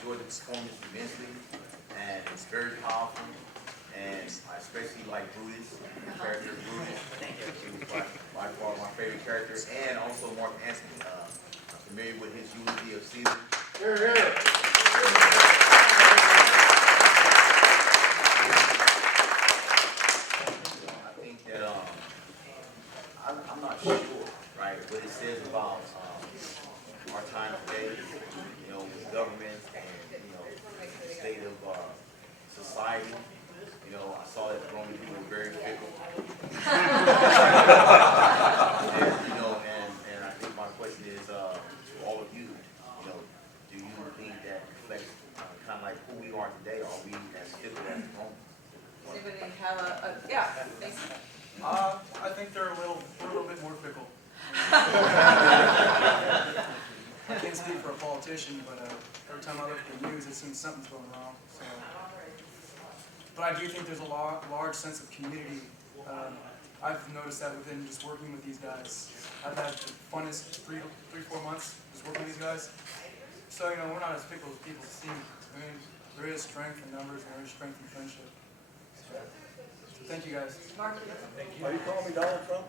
enjoyed the performance immensely, and it's very powerful. And I especially like Brutus, the character of Brutus. He was by far my favorite character, and also Mark Antony. I'm familiar with his eulogy of Caesar. Here, here. I think that I'm not sure, right, what it says about our time today, with government and the state of society. I saw that the Roman people were very fickle. and I think my question is to all of you, do you think that reflects kind of like who we are today? Are we as fickle as the Romans? Does anybody have yeah, thanks. I think they're a little bit more fickle. I can't speak for a politician, but every time I look at the news, it seems something's going wrong. So. But I do think there's a large sense of community. I've noticed that within just working with these guys. I've had the funnest 3-4 months just working with these guys. So, we're not as fickle as people seem. I mean, there is strength in numbers and there is strength in friendship. So thank you guys. Mark, Thank you. Are you calling me Donald Trump?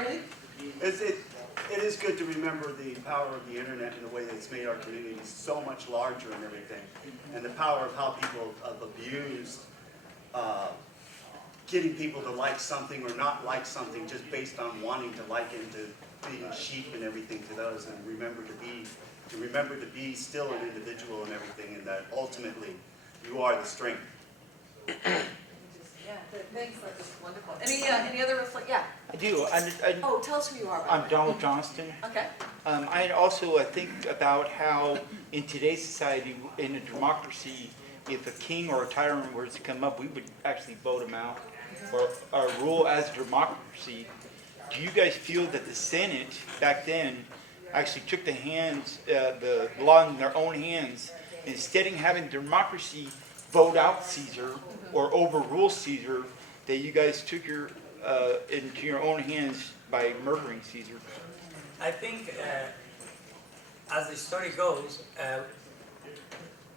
Randy? It is good to remember the power of the internet and the way that it's made our communities so much larger and everything, and the power of how people have abused getting people to like something or not like something just based on wanting to like it, to being sheep and everything to those, and remember to be still an individual and everything, and that ultimately you are the strength. Yeah, thanks, that was wonderful. Any other yeah? I do. Oh, tell us who you are. I'm Donald Johnston. Okay. I think about how in today's society, in a democracy, if a king or a tyrant were to come up, we would actually vote him out or rule as a democracy. Do you guys feel that the Senate back then actually took the law in their own hands, instead of having democracy vote out Caesar or overrule Caesar, that you guys took into your own hands by murdering Caesar? I think, as the story goes,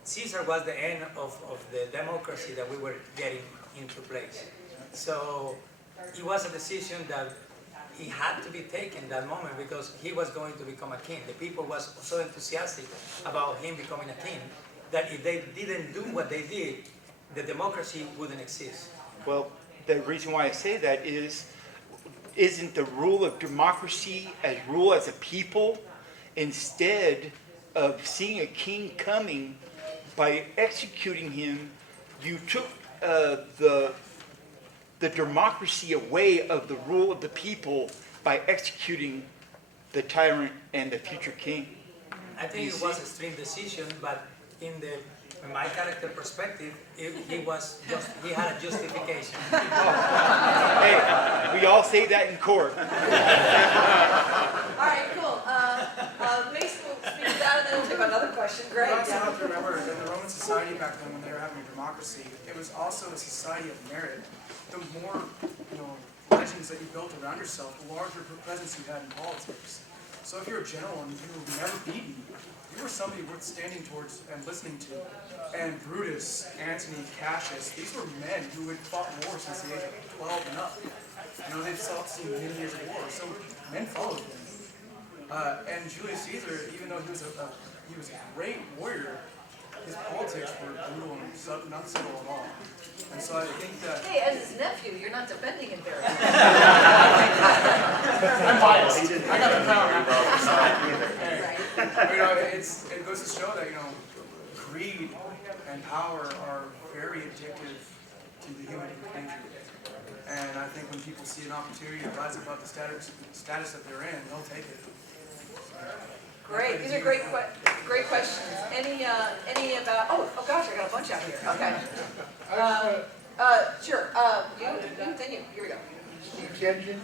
Caesar was the end of the democracy that we were getting into place. So it was a decision that he had to be taken that moment because he was going to become a king. The people was so enthusiastic about him becoming a king that if they didn't do what they did, the democracy wouldn't exist. Well, the reason why I say that isn't the rule of democracy as rule as a people, instead of seeing a king coming, by executing him, you took the democracy away of the rule of the people by executing the tyrant and the future king. I think it was a extreme decision, but in my character perspective, he had a justification. Hey, we all say that in court. All right, cool. Mace will speak to that, and then we'll take another question. Great. You also have to remember that the Roman society back then, when they were having a democracy, it was also a society of merit. The more legends that you built around yourself, the larger presence you had in politics. So if you're a general and you were never beaten, you were somebody worth standing towards and listening to. And Brutus, Antony, Cassius, these were men who had fought war since the age of 12 and up. They'd seen many years of war, so men followed him. And Julius Caesar, even though he was a great warrior, his politics were brutal and not subtle at all. And so I think that... Hey, as his nephew, you're not defending him very well. I'm biased. I got the power. Right. It goes to show that, greed and power are very addictive to the human nature. And I think when people see an opportunity to rise above the status that they're in, they'll take it. Great. These are great questions. Any about? Oh gosh, I got a bunch out here. Okay. Sure. Then you. Here we go. Kenton,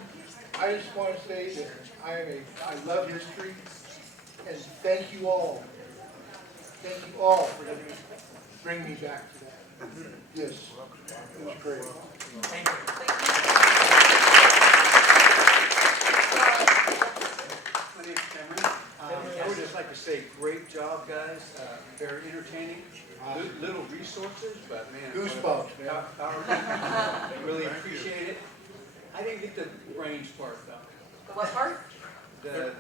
I just want to say that I love history, and thank you all. Thank you all for bringing me back to that. Yes, it was great. Thank you. Thank you. like to say, great job, guys. Very entertaining. Little resources, but man. Goosebumps, man. Really appreciate it. I didn't get the brains part though. The what part? The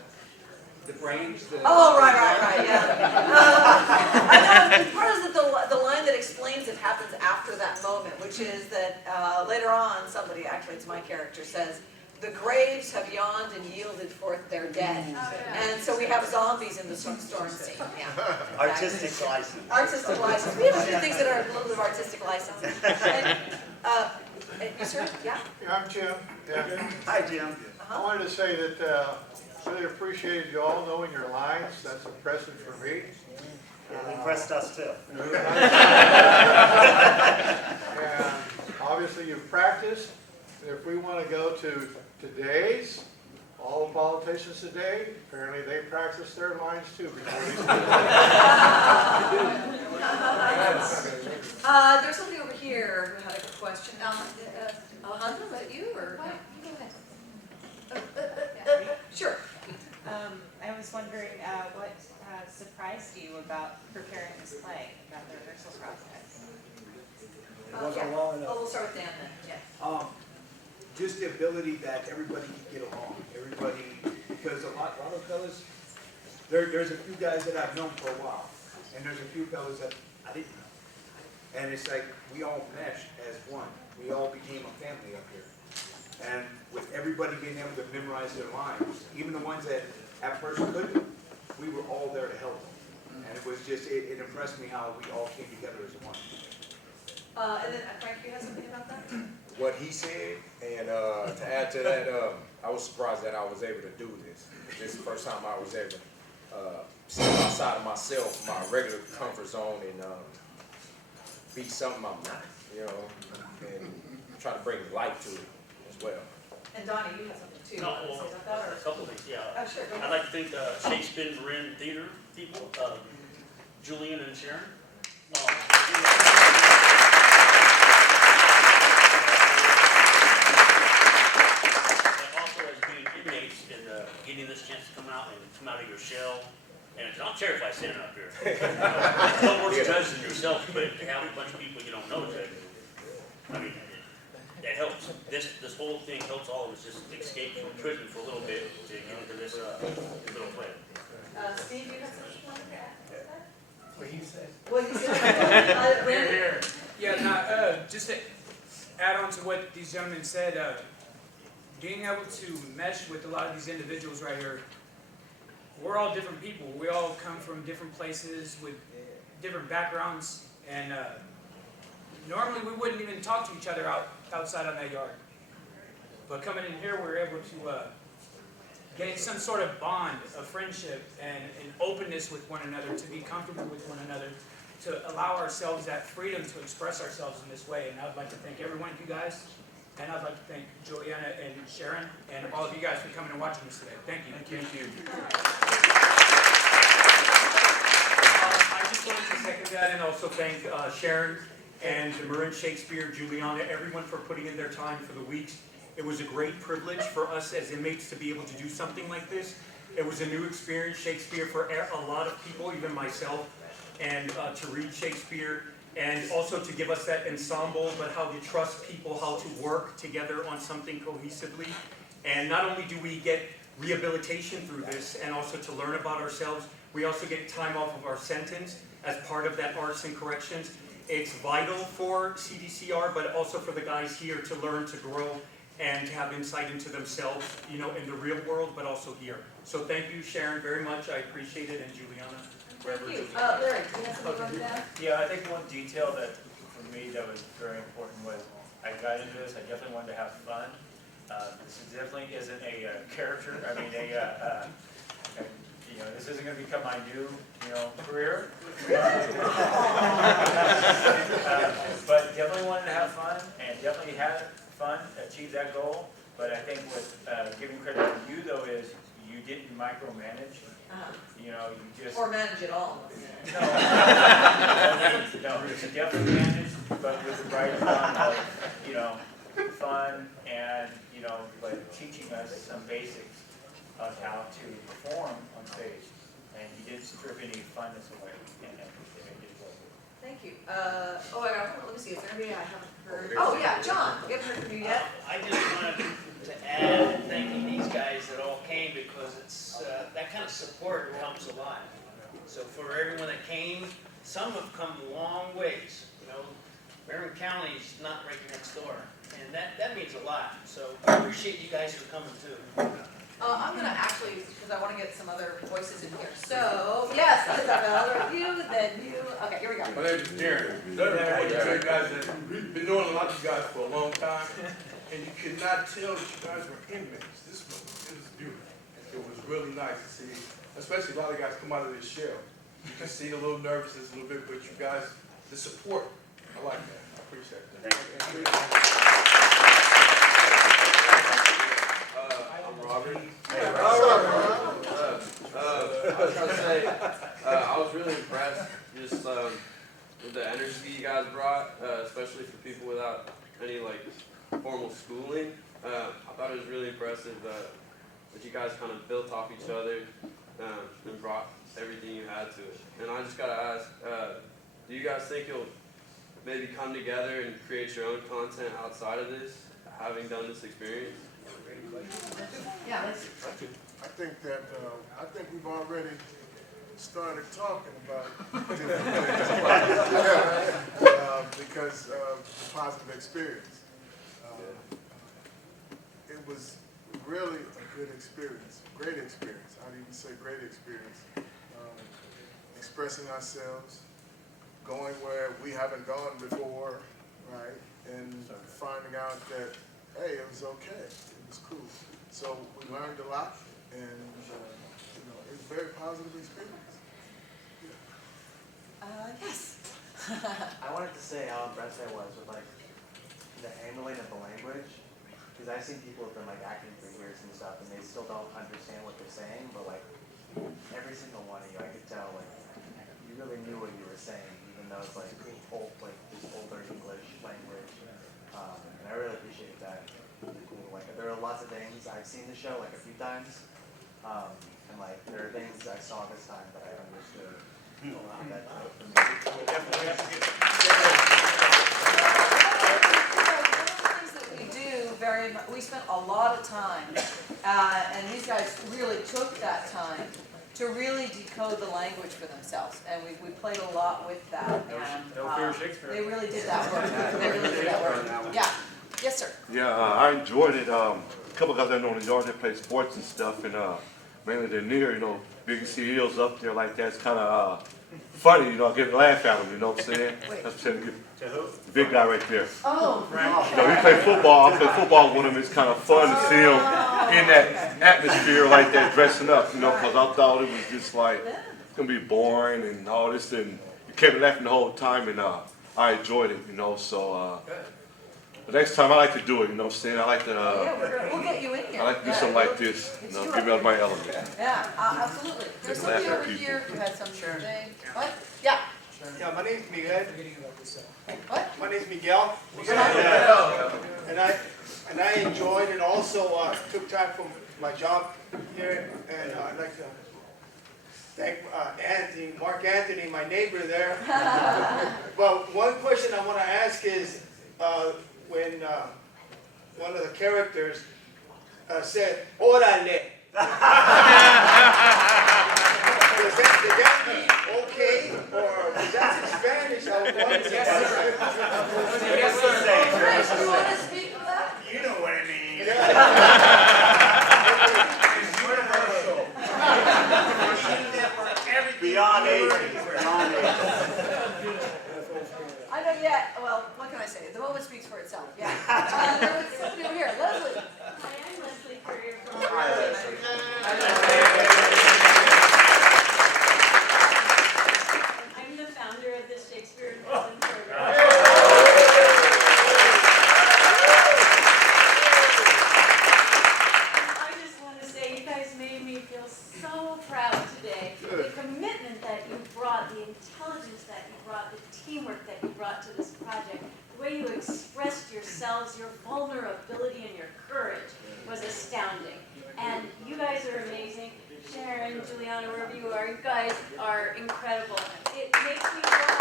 brains, Oh, right, yeah. I know, part of the line that explains it happens after that moment, which is that later on, somebody, actually it's my character, says, the graves have yawned and yielded forth their dead. And so we have zombies in the storm scene, yeah. Artistic license. Artistic license. We have a few things that are a little bit of artistic license. And, you sir? Yeah? I'm Jim. Yeah. Hi, Jim. I wanted to say that really appreciated you all knowing your lines. That's impressive for me. It impressed us too. And obviously you've practiced. If we want to go to today's, all the politicians today, apparently they practice their lines too before these There's somebody over here who had a question. Alejandro, was it you or? No? Go ahead. Sure. I was wondering what surprised you about preparing this play, about the rehearsal process? It wasn't long enough. We'll start with Dan then, yeah. Just the ability that everybody can get along. Everybody, because a lot of fellas, there's a few guys that I've known for a while, and there's a few fellas that I didn't know. And it's like we all meshed as one. We all became a family up here. And with everybody being able to memorize their lines, even the ones that at first couldn't, we were all there to help them. And it was just, it impressed me how we all came together as one. And then Frank, you have something about that? What he said, and to add to that, I was surprised that I was able to do this. This is the first time I was able to step outside of myself, my regular comfort zone, and be something I'm not, you know, and try to bring life to it as well. And Donnie, you have something too. No, Want to say about that, or? a couple things, yeah. Oh, sure, go ahead. I'd like to thank Shakespeare and Marin Theater people, Julian and Sharon. And also as being inmates and getting this chance to come out of your shell. And I'm terrified standing up here. No worse judge than yourself, but to have a bunch of people you don't know judge, I mean, that helps. This whole thing helps all of us just escape from prison for a little bit to get into this little play. Steve, you have something you want to add? What you said. What you said? Randy? Yeah, just to add on to what these gentlemen said, being able to mesh with a lot of these individuals right here, we're all different people. We all come from different places with different backgrounds, and normally we wouldn't even talk to each other outside on that yard. But coming in here, we're able to gain some sort of bond of friendship and openness with one another, to be comfortable with one another, to allow ourselves that freedom to express ourselves in this way. And I'd like to thank every one of you guys, and I'd like to thank Juliana and Sharon and all of you guys for coming and watching this today. Thank you. Thank you. I just wanted to second that and also thank Sharon and Marin, Shakespeare, Juliana, everyone for putting in their time for the weeks. It was a great privilege for us as inmates to be able to do something like this. It was a new experience, Shakespeare, for a lot of people, even myself, and to read Shakespeare, and also to give us that ensemble, but how to trust people, how to work together on something cohesively. And not only do we get rehabilitation through this, and also to learn about ourselves, we also get time off of our sentence as part of that arts and corrections. It's vital for CDCR, but also for the guys here to learn, to grow, and to have insight into themselves, you know, in the real world, but also here. So thank you, Sharon, very much. I appreciate it, and Juliana. Thank you. Larry, do you have something about that? Yeah, I think one detail that for me that was very important was I got into this, I definitely wanted to have fun. This definitely isn't a character, I mean you know, this isn't going to become my new, you know, career. But definitely wanted to have fun, and definitely had fun, achieved that goal. But I think what giving credit to you though is you didn't micromanage. You know, you just Or manage it all. no, it's definitely managed, but with the right amount of, you know, fun and, you know, like teaching us some basics of how to perform on stage. And you did find us a way and make it work. Thank you. Let me see, is there anybody I haven't heard? Oh, yeah, John, we haven't heard from you yet. I just wanted to add, thanking these guys that all came, because it's, that kind of support comes alive. So for everyone that came, some have come long ways, you know. Marin County's not right next door, and that means a lot. So I appreciate you guys for coming too. I'm gonna actually, because I want to get some other voices in here. So, yes, let's have another you, then you. Okay, here we go. My name is Darren. I want to tell you guys that we've been knowing a lot of you guys for a long time, and you could not tell that you guys were inmates. It was beautiful. It was really nice to see, especially a lot of guys come out of this shell. You can see the little nervousness a little bit, but you guys, the support, I like that. I appreciate that. Thank you. I'm Robert. Hey, I was trying to say, I was really impressed just with the energy you guys brought, especially for people without any like formal schooling. I thought it was really impressive that you guys kind of built off each other and brought everything you had to it. And I just gotta ask, do you guys think you'll maybe come together and create your own content outside of this, having done this experience? Yeah, I think that, I think we've already started talking about different things. Because of the positive experience. It was really a good experience, great experience. I'd even say great experience. Expressing ourselves, going where we haven't gone before, right? And finding out that, hey, it was okay, it was cool. So we learned a lot, and it was a very positive experience. Yes. I wanted to say how impressed I was with like the handling of the language, because I've seen people who've been like acting for years and stuff, and they still don't understand what they're saying. But like every single one of you, I could tell like you really knew what you were saying, even though it's like old, like this older English language. And I really appreciate that. Cool. Like there are lots of things I've seen the show like a few times, and like there are things I saw this time that I understood. We spent a lot of time, and these guys really took that time to really decode the language for themselves, and we played a lot with that. No fear of Shakespeare. They really did that work. They really did that work. Yeah. Yes, sir. Yeah, I enjoyed it. A couple guys I know in the yard that play sports and stuff, and mainly they're near, big CEOs up there like that. It's kind of funny, getting a laugh at them, you know what I'm saying? Wait. That's what I'm saying. The big guy right there. Oh. He played football. I play football with him. It's kind of fun to see him in that atmosphere like that, dressing up, because I thought it was just like, it's going to be boring and all this, and you kept laughing the whole time, and I enjoyed it, so the next time I like to do it, you know what I'm saying? I like to, we'll get you in here. I like to do something like this, get me out of my element. Yeah, absolutely. There's Just somebody laugh at over people. here who had some thing. What? Yeah. Yeah, my name's Miguel. What? My name's Miguel. And I enjoyed and also took time from my job here, and I'd like to thank Mark Anthony, my neighbor there. But one question I want to ask is, when one of the characters said, "Órale." Did that mean okay, or was that in Spanish? I was wondering. Yes, sir. Chris, do you want to speak to that? You know what I mean. Beyond ages. Beyond ages. I know, yeah, well, what can I say? The moment speaks for itself, yeah. There was somebody over here, Leslie. Hi, I'm Leslie Courier from I'm the founder of the Shakespeare in Prison program. I just want to say you guys made me feel so proud today. The commitment that you brought, the intelligence that you brought, the teamwork that you brought to this project, the way you expressed yourselves, your vulnerability and your courage was astounding. And you guys are amazing. Sharon, Juliana, wherever you are, you guys guys are incredible. It makes me realize.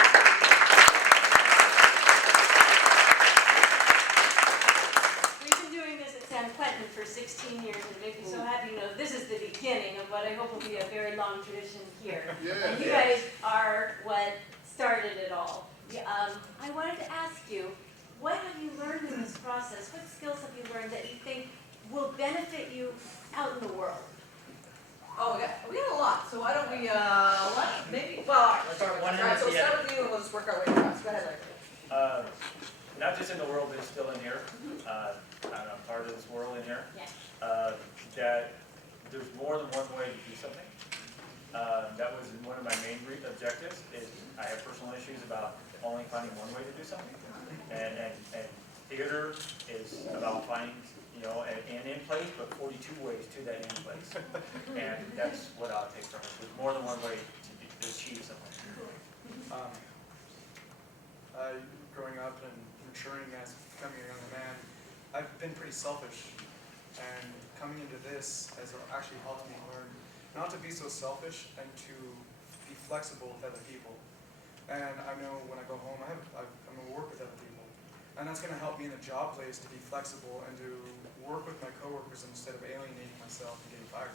We've been doing this at San Quentin for 16 years, and it makes me so happy to know this is the beginning of what I hope will be a very long tradition here. And you guys are what started it all. I wanted to ask you, what have you learned in this process? What skills have you learned that you think will benefit you out in the world? Oh, we got a lot, so why don't we, maybe, well, all right, let's start one. All right, so we'll start with you and we'll just work our way across. Go ahead, Larry. Not just in the world, but still in here. I'm part of this world in here. Yeah. That there's more than one way to do something. That was one of my main objectives. Is I have personal issues about only finding one way to do something, and theater is about finding, you know, an end place, but 42 ways to that end place, and that's what I'll take from it. There's more than one way to achieve something. Growing up and maturing as becoming a young man, I've been pretty selfish, and coming into this has actually helped me learn not to be so selfish and to be flexible with other people. And I know when I go home, I'm going to work with other people, and that's going to help me in the job place to be flexible and to work with my coworkers instead of alienating myself and getting fired.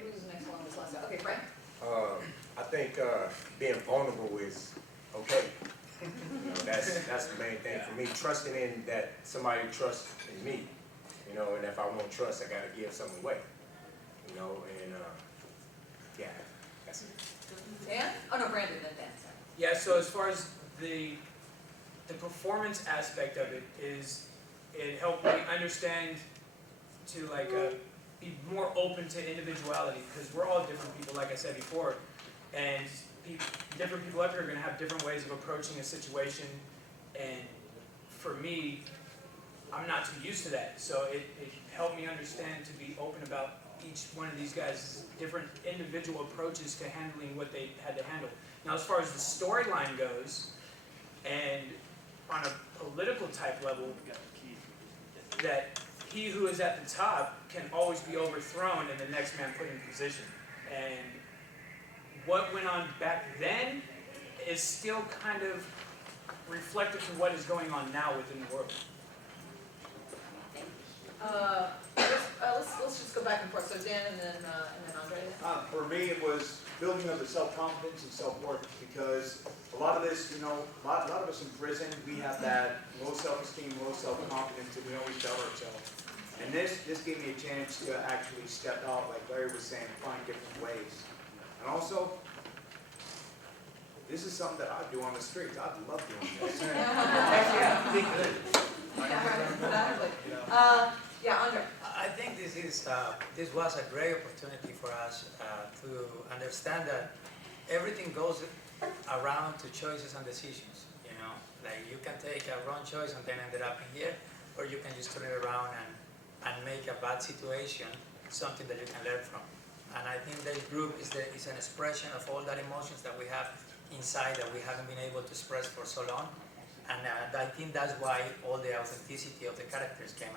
Who's the next one on this list? Okay, Frank. I think being vulnerable is okay. You know, that's the main thing for me. Trusting in that somebody trusts in me. You know, and if I want trust, I got to give something away. You know, and yeah, that's it. Dan? Oh no, Brandon, then Dan. Sorry. Yeah, so as far as the performance aspect of it is, it helped me understand to be more open to individuality, because we're all different people, like I said before, and different people up here are going to have different ways of approaching a situation, and for me, I'm not too used to that, so it helped me understand to be open about each one of these guys' different individual approaches to handling what they had to handle. Now, as far as the storyline goes, and on a political type level, that he who is at the top can always be overthrown and the next man put in position. And what went on back then is still kind of reflective of what is going on now within the world. Let's just go back and forth. So Dan and then Andre. For me, it was building up the self-confidence and self-worth, because a lot of this, you know, a lot of us in prison, we have that low self-esteem, low self-confidence that we always doubt ourselves. And this gave me a chance to actually step out, like Larry was saying, find different ways. And also, this is something that I do on the streets. I love doing this. Yeah, Andre. I think this was a great opportunity for us to understand that everything goes around to choices and decisions. You know, like you can take a wrong choice and then end up in here, or you can just turn it around and make a bad situation something that you can learn from. And I think this group is an expression of all that emotions that we have inside that we haven't been able to express for so long. And I think that's why all the authenticity of the characters came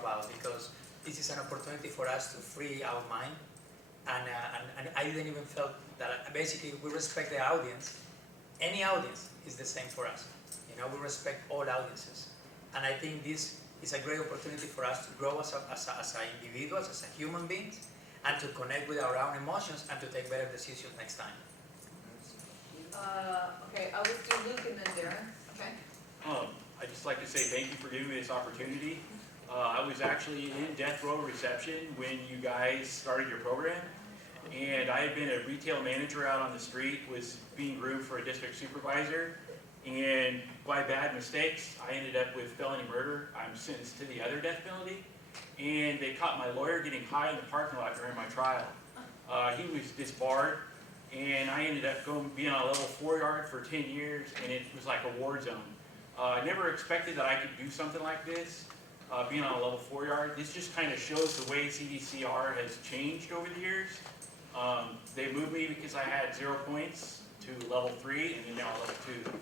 about, because this is an opportunity for us to free our mind. And I didn't even feel that, basically we respect the audience. Any audience is the same for us. You know, we respect all audiences. And I think this is a great opportunity for us to grow as individuals, as human beings, and to connect with our own emotions and to take better decisions next time. Okay, let's do Luke and then Darren. Okay. I'd just like to say thank you for giving me this opportunity. I was actually in death row reception when you guys started your program, and I had been a retail manager out on the street, was being groomed for a district supervisor, and by bad mistakes, I ended up with felony murder. I'm sentenced to the other death penalty, and they caught my lawyer getting high in the parking lot during my trial. He was disbarred, and I ended up being on a level 4 yard for 10 years, and it was like a war zone. I never expected that I could do something like this, being on a level 4 yard. This just kind of shows the way CDCR has changed over the years. They moved me because I had 0 points to level 3, and then now level 2.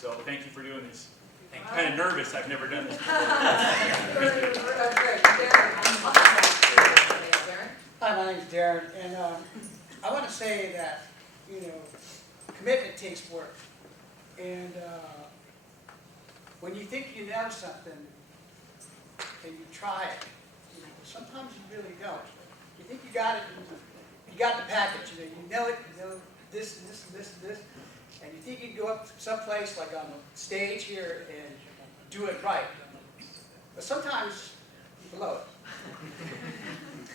So thank you for doing this. I'm kind of nervous. I've never done this before. Darren. Hi, my name's Darren, and say that, commitment takes work. And when you think you know something and you try it, sometimes you really don't. You think you got it, you got the package, you know it, you know this and this and this and this, and you think you can go up someplace like on the stage here and do it right. But sometimes you blow it.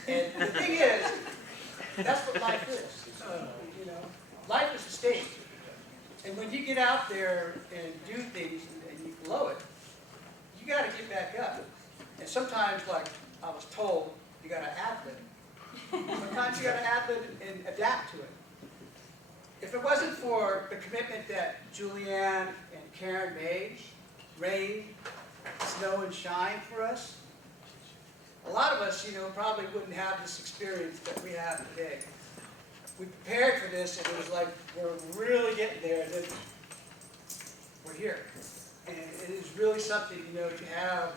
And the thing is, that's what life is. Life is a stage. And when you get out there and do things and you blow it, you got to get back up. And sometimes, like I was told, you got to ad-lib. Sometimes you got to ad-lib and adapt to it. If it wasn't for the commitment that Julianne and Karen made, rain, snow, and shine for us, a lot of us, probably wouldn't have this experience that we have today. We prepared for this, and it was like, we're really getting there, and then we're here. And it is really something, to have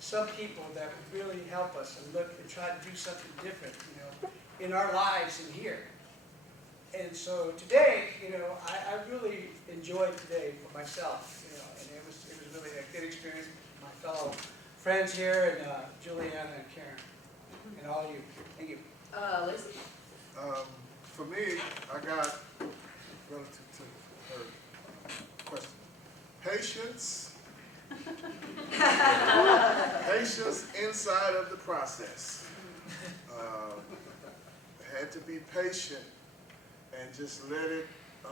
some people that would really help us and look and try to do something different, in our lives and here. And so today, I really enjoyed today for myself, and it was really a good experience with my fellow friends here, and Julianne and Karen, and all of you. Thank you. Lacey? For me, I got, relative to her question, patience. Patience inside of the process. Had to be patient and just let it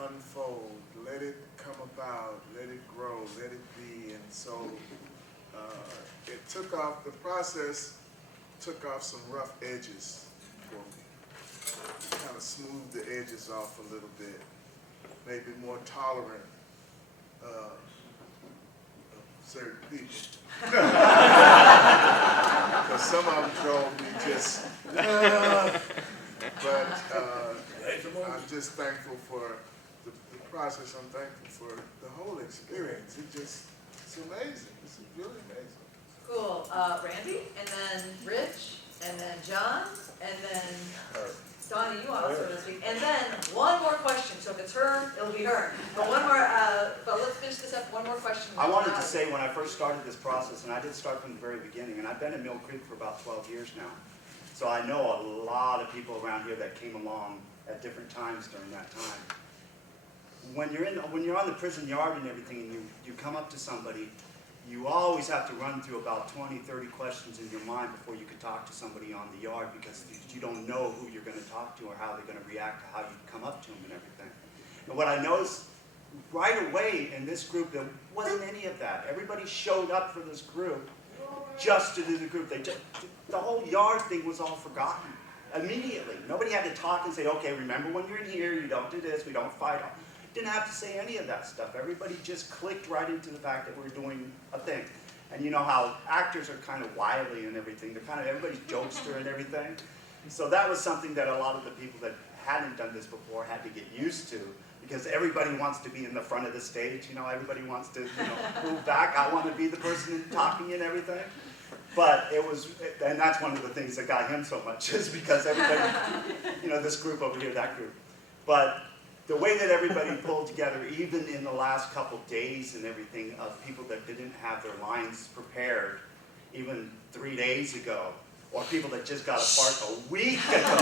unfold, let it come about, let it grow, let it be. And so it took off, the process took off some rough edges for me. Kind of smoothed the edges off a little bit, made me more tolerant of certain people. Because some of them drove me just, but I'm just thankful for the process. I'm thankful for the whole experience. It's amazing. It's really amazing. Cool. Randy, and then Rich, and then John, and then Donnie, you also this week. And then one more question. So if it's her, it'll be her. But one more, but let's finish this up. One more question. I wanted to say when I first started this process, and I did start from the very beginning, and I've been in Mule Creek for about 12 years now. So I know a lot of people around here that came along at different times during that time. When you're on the prison yard and everything, and you come up to somebody, you always have to run through about 20, 30 questions in your mind before you can talk to somebody on the yard, because you don't know who you're going to talk to or how they're going to react to how you come up to them and everything. And what I noticed right away in this group, there wasn't any of that. Everybody showed up for this group just to do the group. The whole yard thing was all forgotten immediately. Nobody had to talk and say, okay, remember when you're in here, you don't do this, we don't fight. Didn't have to say any of that stuff. Everybody just clicked right into the fact that we're doing a thing. And you know how actors are kind of wily and everything. They're kind of everybody's jokester and everything. So that was something that a lot of the people that hadn't done this before had to get used to, because everybody wants to be in the front of the stage. Everybody wants to move back. I want to be the person talking and everything. But and that's one of the things that got him so much, is because everybody, this group over here, that group. But the way that everybody pulled together, even in the last couple days and everything, of people that didn't have their lines prepared, even 3 days ago, or people that just got a part a week ago.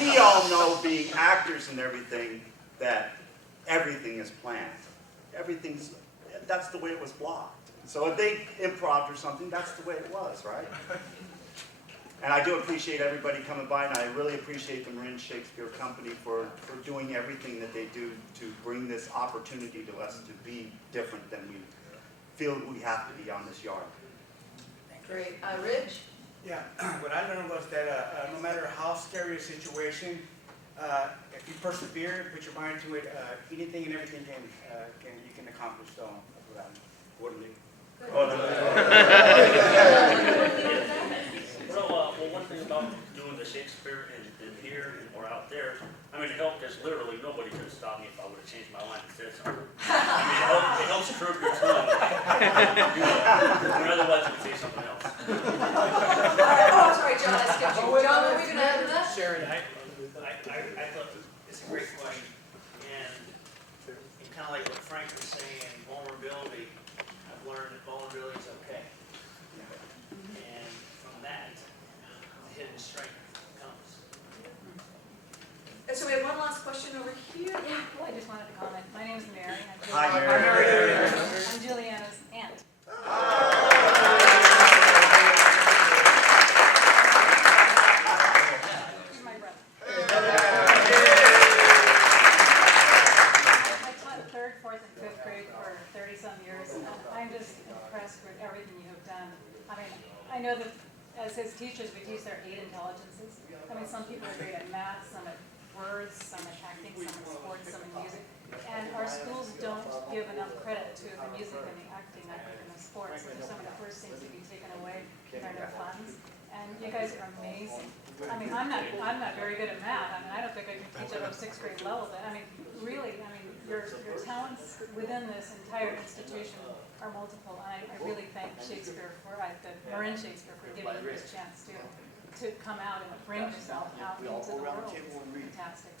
We all know, being actors and everything, that everything is planned. That's the way it was blocked. So if they improv or something, that's the way it was, right? And I do appreciate everybody coming by, and I really appreciate the Marin Shakespeare Company for doing everything that they do to bring this opportunity to us to be different than we feel we have to be on this yard. Great. Rich? Yeah, what I learned was that no matter how scary a situation, if you persevere, put your mind to it, anything and everything you can accomplish. So that's what I'm quarterly. Well, one thing about doing the Shakespeare and here or out there, it helped, because literally nobody could have stopped me if I would have changed my line and said something. It helps curb your tongue. When otherwise you would say something else. Oh, sorry, John, I skipped you. John, what were we going to add to that? Sharon, I I thought it's a great point, and kind of like what Frank was saying, vulnerability, I've learned that vulnerability is okay. And from that, the hidden strength comes. So we have one last question over here. Yeah, well, I just wanted to comment. My name is Marin. Hi, Marin. I'm Juliana's aunt. He's my brother. I taught third, fourth, and fifth grade for 30-some years, and I'm just impressed with everything you have done. I mean, I know that as his teachers, we teach their 8 intelligences. I mean, some people are great at math, some at words, some at acting, some in sports, some in music. And our schools don't give enough credit to the music and the acting, I think, and the sports. Those are some of the first things to be taken away in our new funds. And you guys are amazing. I mean, I'm not very good at math. I mean, I don't think I can teach at a 6th grade level, but I mean, really, I mean, your talents within this entire institution are multiple. And I really thank Shakespeare for, Marin Shakespeare for giving you this chance to come out and bring yourself out into the world. It's fantastic.